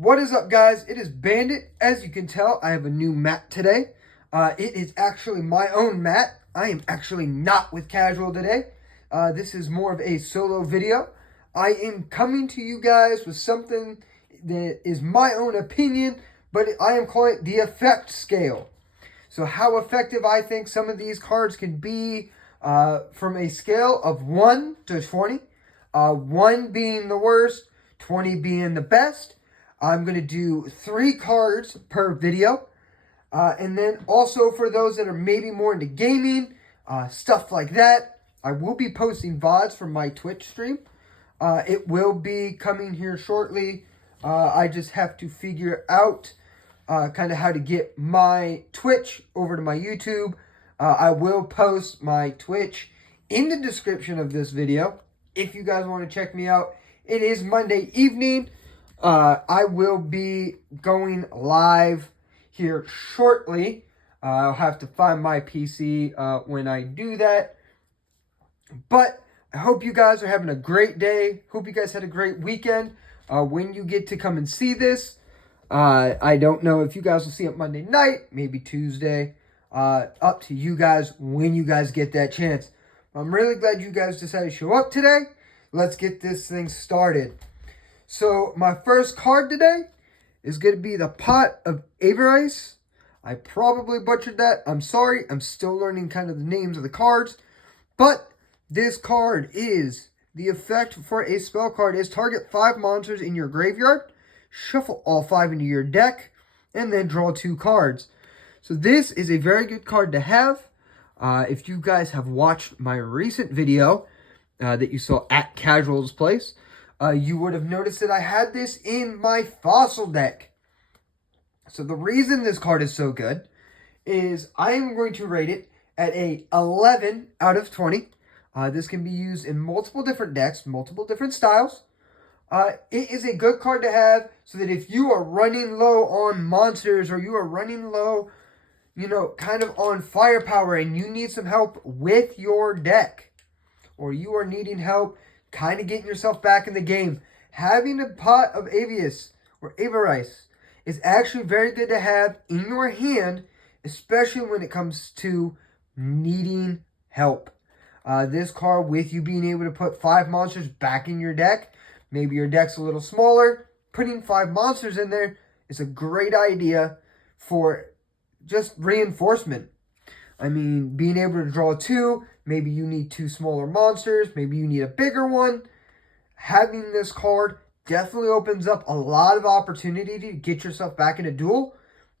What is up, guys? It is Bandit. As you can tell, I have a new mat today. It is actually my own mat. I am actually not with Casual today. This is more of a solo video. I am coming to you guys with something that is my own opinion, but I am calling it the effect scale. So how effective I think some of these cards can be from a scale of 1 to 20. 1 being the worst, 20 being the best. I'm going to do 3 cards per video. And then also for those that are maybe more into gaming, stuff like that, I will be posting VODs from my Twitch stream. It will be coming here shortly. I just have to figure out kind of how to get my Twitch over to my YouTube. I will post my Twitch in the description of this video if you guys want to check me out. It is Monday evening. I will be going live here shortly. I'll have to find my PC when I do that. But I hope you guys are having a great day. Hope you guys had a great weekend. When you get to come and see this, I don't know if you guys will see it Monday night, maybe Tuesday. Up to you guys when you guys get that chance. I'm really glad you guys decided to show up today. Let's get this thing started. So my first card today is going to be the Pot of Avarice. I probably butchered that. I'm sorry. I'm still learning kind of the names of the cards. But this card is the effect for a spell card is target 5 monsters in your graveyard, shuffle all 5 into your deck, and then draw 2 cards. So this is a very good card to have. If you guys have watched my recent video that you saw at Casual's Place, you would have noticed that I had this in my Fossil deck. So the reason this card is so good is I am going to rate it at a 11 out of 20. This can be used in multiple different decks, multiple different styles. It is a good card to have so that if you are running low on monsters or you are running low, kind of on firepower and you need some help with your deck, or you are needing help kind of getting yourself back in the game, having a Pot of Avarice or Avarice is actually very good to have in your hand, especially when it comes to needing help. This card, with you being able to put 5 monsters back in your deck, maybe your deck's a little smaller, putting 5 monsters in there is a great idea for just reinforcement. I mean, being able to draw 2, maybe you need 2 smaller monsters, maybe you need a bigger one. Having this card definitely opens up a lot of opportunity to get yourself back in a duel.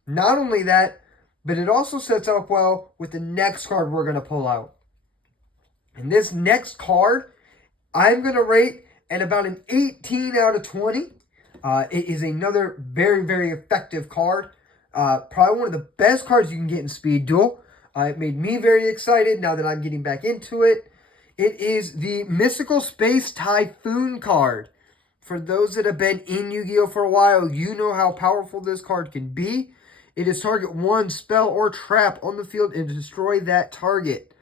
Not only that, but it also sets up well with the next card we're going to pull out. And this next card, I'm going to rate at about an 18 out of 20. It is another very, very effective card. Probably one of the best cards you can get in Speed Duel. It made me very excited now that I'm getting back into it. It is the Mystical Space Typhoon card. For those that have been in Yu-Gi-Oh! For a while, you know how powerful this card can be. It is target 1 spell or trap on the field and destroy that target.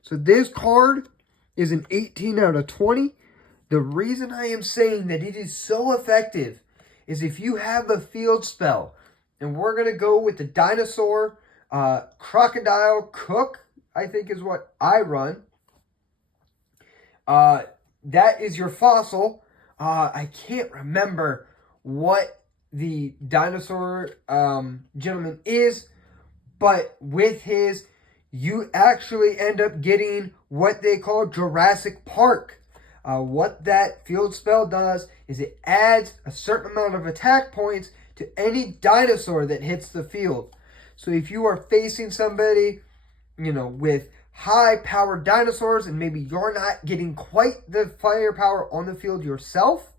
So this card is an 18 out of 20. The reason I am saying that it is so effective is if you have a field spell, and we're going to go with the Dinosaur Crocodile Cook, I think is what I run. That is your Fossil. I can't remember what the dinosaur gentleman is, but with his, you actually end up getting what they call Jurassic Park. What that field spell does is it adds a certain amount of attack points to any dinosaur that hits the field. So if you are facing somebody, with high-powered dinosaurs and maybe you're not getting quite the firepower on the field yourself,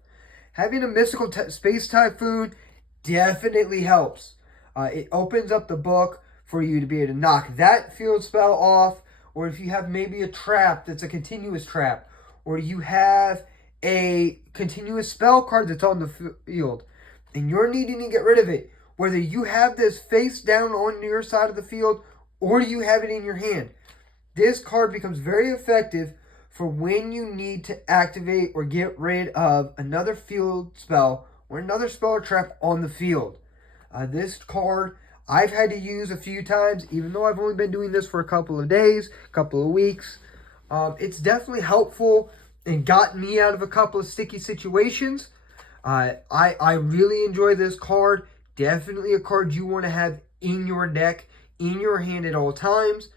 having a Mystical Space Typhoon definitely helps. It opens up the book for you to be able to knock that field spell off, or if you have maybe a trap that's a continuous trap, or you have a continuous spell card that's on the field, and you're needing to get rid of it, whether you have this face down on your side of the field or you have it in your hand. This card becomes very effective for when you need to activate or get rid of another field spell or another spell or trap on the field. This card I've had to use a few times, even though I've only been doing this for a couple of days, a couple of weeks. It's definitely helpful and got me out of a couple of sticky situations. I really enjoy this card. Definitely a card you want to have in your deck, in your hand at all times.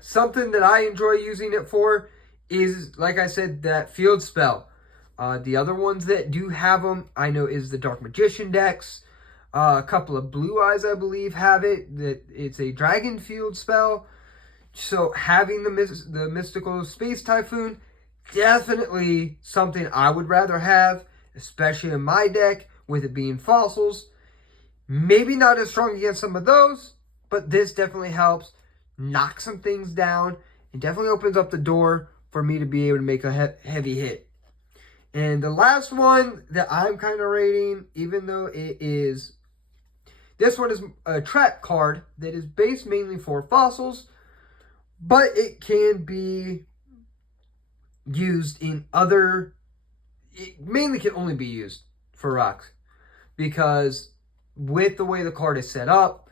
Something that I enjoy using it for is, like I said, that field spell. The other ones that do have them, I know, is the Dark Magician decks. A couple of Blue Eyes, I believe, have it. That it's a Dragon Field spell. So having the Mystical Space Typhoon, definitely something I would rather have, especially in my deck, with it being fossils. Maybe not as strong against some of those, but this definitely helps knock some things down. It definitely opens up the door for me to be able to make a heavy hit. And the last one that I'm kind of rating, even though this one is a trap card that is based mainly for fossils, but it can be used in other, it mainly can only be used for rocks, because with the way the card is set up,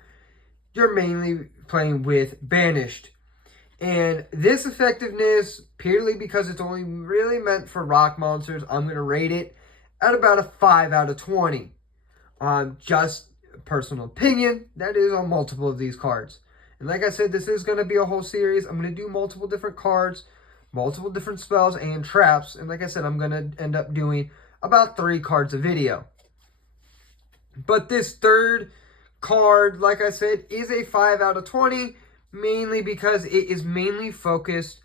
you're mainly playing with Banished. And this effectiveness, purely because it's only really meant for rock monsters, I'm going to rate it at about a 5 out of 20. Just personal opinion, that is on multiple of these cards. And like I said, this is going to be a whole series. I'm going to do multiple different cards, multiple different spells and traps. And like I said, I'm going to end up doing about 3 cards a video. But this third card, like I said, is a 5 out of 20, mainly because it is mainly focused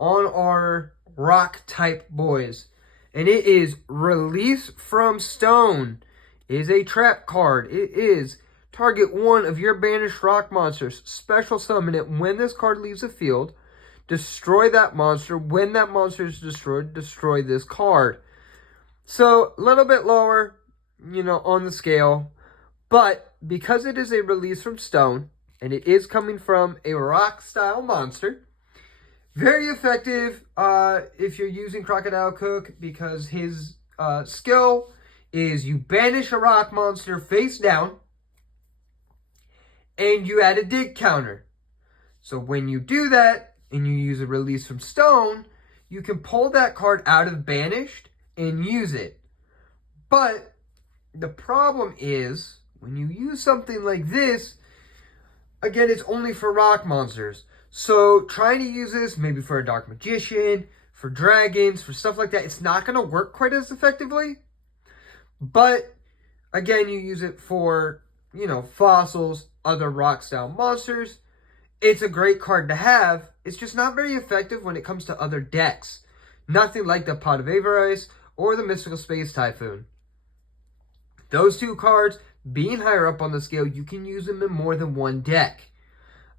on our rock type boys. And it is Release from Stone. It is a trap card. It is target one of your banished rock monsters. Special summon it when this card leaves the field. Destroy that monster. When that monster is destroyed, destroy this card. So, a little bit lower, on the scale. But, because it is a Release from Stone, and it is coming from a rock-style monster, very effective if you're using Crocodile Cook, because his skill is you banish a rock monster face down, and you add a dig counter. So when you do that, and you use a Release from Stone, you can pull that card out of Banished and use it. But the problem is, when you use something like this, again, it's only for rock monsters. So trying to use this maybe for a Dark Magician, for dragons, for stuff like that, it's not going to work quite as effectively. But again, you use it for, fossils, other rock style monsters. It's a great card to have. It's just not very effective when it comes to other decks. Nothing like the Pot of Avarice or the Mystical Space Typhoon. Those 2 cards, being higher up on the scale, you can use them in more than one deck.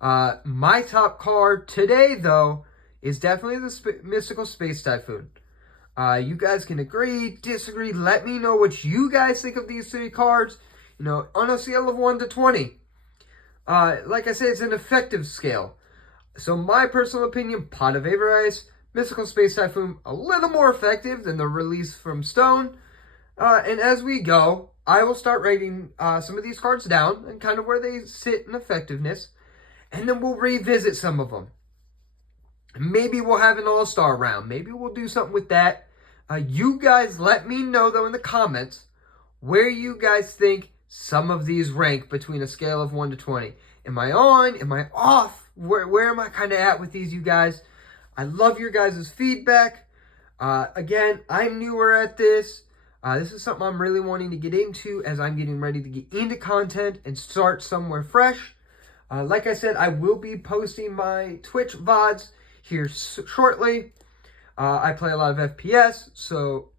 My top card today, though, is definitely the Mystical Space Typhoon. You guys can agree, disagree. Let me know what you guys think of these 3 cards. On a scale of 1 to 20. Like I said, it's an effective scale. So my personal opinion, Pot of Avarice, Mystical Space Typhoon, a little more effective than the Release from Stone. And as we go, I will start rating some of these cards down and kind of where they sit in effectiveness. And then we'll revisit some of them. Maybe we'll have an all-star round. Maybe we'll do something with that. You guys let me know, though, in the comments where you guys think some of these rank between a scale of 1 to 20. Am I on? Am I off? Where am I kind of at with these, you guys? I love your guys' feedback. Again, I'm newer at this. This is something I'm really wanting to get into as I'm getting ready to get into content and start somewhere fresh. Like I said, I will be posting my Twitch VODs here shortly. I play a lot of FPS, so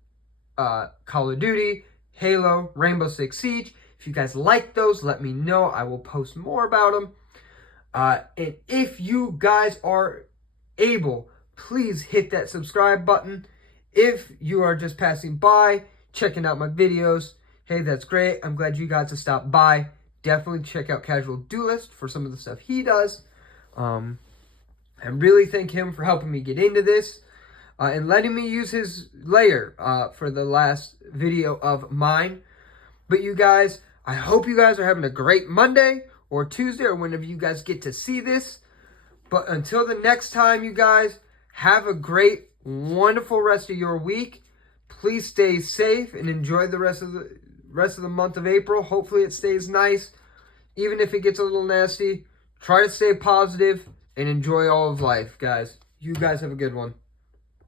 Call of Duty, Halo, Rainbow Six Siege. If you guys like those, let me know. I will post more about them. And if you guys are able, please hit that subscribe button. If you are just passing by, checking out my videos, hey, that's great. I'm glad you guys have stopped by. Definitely check out Casual Duelist for some of the stuff he does. I really thank him for helping me get into this. and letting me use his layer for the last video of mine. But you guys, I hope you guys are having a great Monday or Tuesday or whenever you guys get to see this. But until the next time, you guys, have a great, wonderful rest of your week. Please stay safe and enjoy the rest of the month of April. Hopefully it stays nice. Even if it gets a little nasty, try to stay positive and enjoy all of life, guys. You guys have a good one.